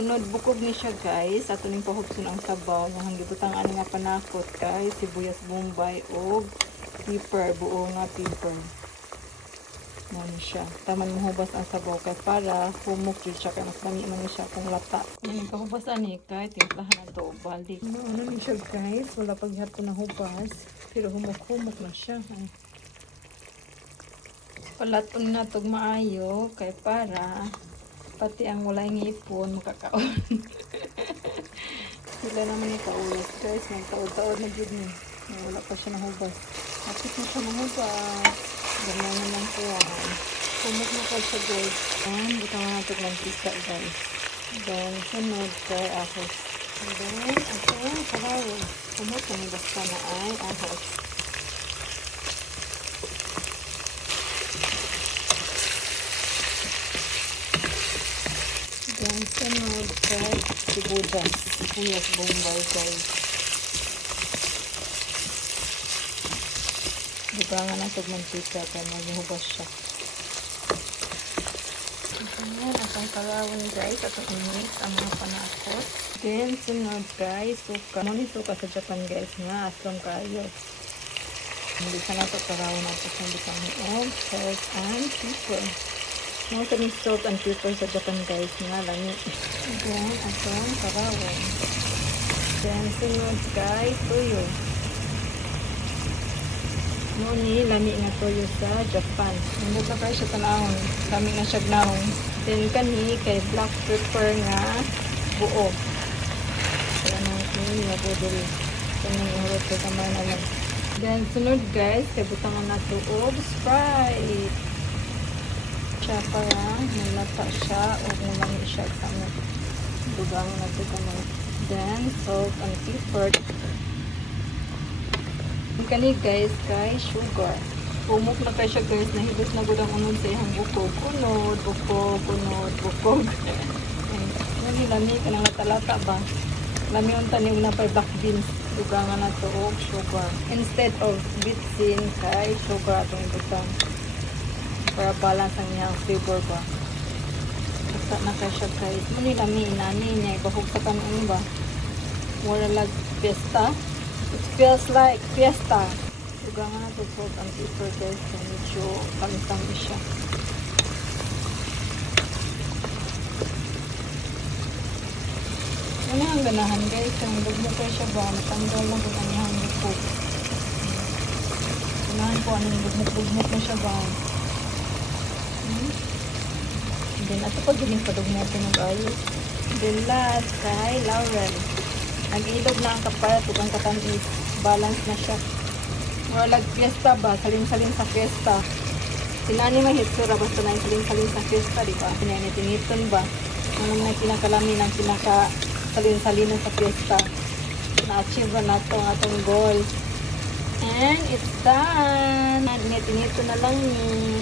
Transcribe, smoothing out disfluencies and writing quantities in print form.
Unod bukog ni siya guys. Ato ning pahugson ang sabaw. Yang gibutang ani nga panakot guys. Sibuyas bombay o pepper. Buo nga pepper. Yan siya. Taman mahubas ang sabaw kay para humok yun siya. Kaya mas dami man siya kung lata. Yan yung kahubasan ni kay timplahan na to. Balik. Ano ni siya guys. Wala paghihat ko na hubas. Pero humok-humok na siya. Ay. Palaton na itong maayo. Kay para pati ang walay ngipon makakaon. Sila naman yung kaulas guys. Nagtaod-taod na dyan niya. Wala pa siya nahubas. Kapit na siya mahubas. Ganyan naman po. Pumok na po siya guys. And ito nga natin ng pizza guys. Then sunod kay ahos. And then ito karawo. Pumok na basta na ay ahos. Then sunod kay sibuyas. Sibuyas bombay guys. Bukangan ang mantika kaya maghubas siya. Ayan, atong karawin guys. Atong init ang mga panakot. Then, sunod guys, suka. Muna suka sa Japan guys nga. Aslong kayo. Hindi ka na ito karawin natin. Hindi ka ng salt and pepper. Mga kaming salt and pepper sa Japan guys nga. Lami. Then, atong karawin. Then, sunod guys, tuyo. Nuni, lami nga toyo sa Japan. Hindi pa kayo siya tanahon. Lami nga siya gnahon. Then kani, kay black pepper nga buo. Kaya natin, nabudol. Kani, ihurot ko kamay na lang. Then, sunod guys, kay butangan na ito og Sprite. Siya para, nalata siya o nalami siya sa mga dugang na ito kamay. Then, salt and pepper. Kani guys kay sugar. Pumok na kay siya guys, nahigos na gud ang unod sa ihang bukog. Unod, bukog, unod, bukog. Nani lami kanang lata-lata ba? Lami unta ni na pay black beans. Dugangan na to og sugar. Instead of bitsin kay sugar atong ibutang. Para balance ang iyang flavor ba. Basta na kay siya guys. Muni lami inani niya ibahog sa kanon ba. Wala lag pesta. It feels like fiesta. Tugangan na ito salt and pepper guys. Medyo tamis-tamis siya. Ano ang ganahan guys? Ang dugmo kayo siya ba? Natanggal lang kung anihang lupog. Ganahan ko anong dugmok-dugmok na siya ba? Then ato pa giling padugmok ng ayos. Then last kay laurel. Nag-ilog na ang kapal at ang katamis. Balance na siya. Walag fiesta ba? Salim-salim sa fiesta. Sinani may hitsura basta na salim-salim sa fiesta, di ba? Pinanitiniton ba? Ano na pinakalamin ang pinaka-salim-salim sa fiesta. Na-achieve ba na ito ang atong goal. And it's done. Tinito na lang ni